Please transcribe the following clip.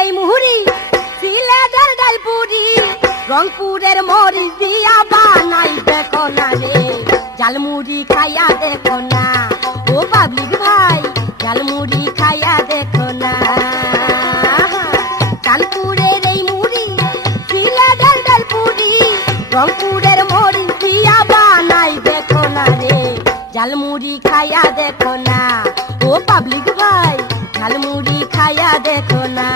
এই মুহুরি সিলেটের ডালপুরি রংপুরের মরিচ দিয়া বানাই দেখো না রে ঝালমুড়ি খাইয়া দেখো না ও পাবলিক ভাই ঝালমুড়ি খাইয়া দেখো না কানপুরের এই মুড়ি সিলেটের ডালপুরি রংপুরের মরিচ দিয়া বানাই দেখো না রে ঝালমুড়ি খাইয়া দেখো না ও পাবলিক ভাই ঝালমুড়ি খাইয়া দেখো না।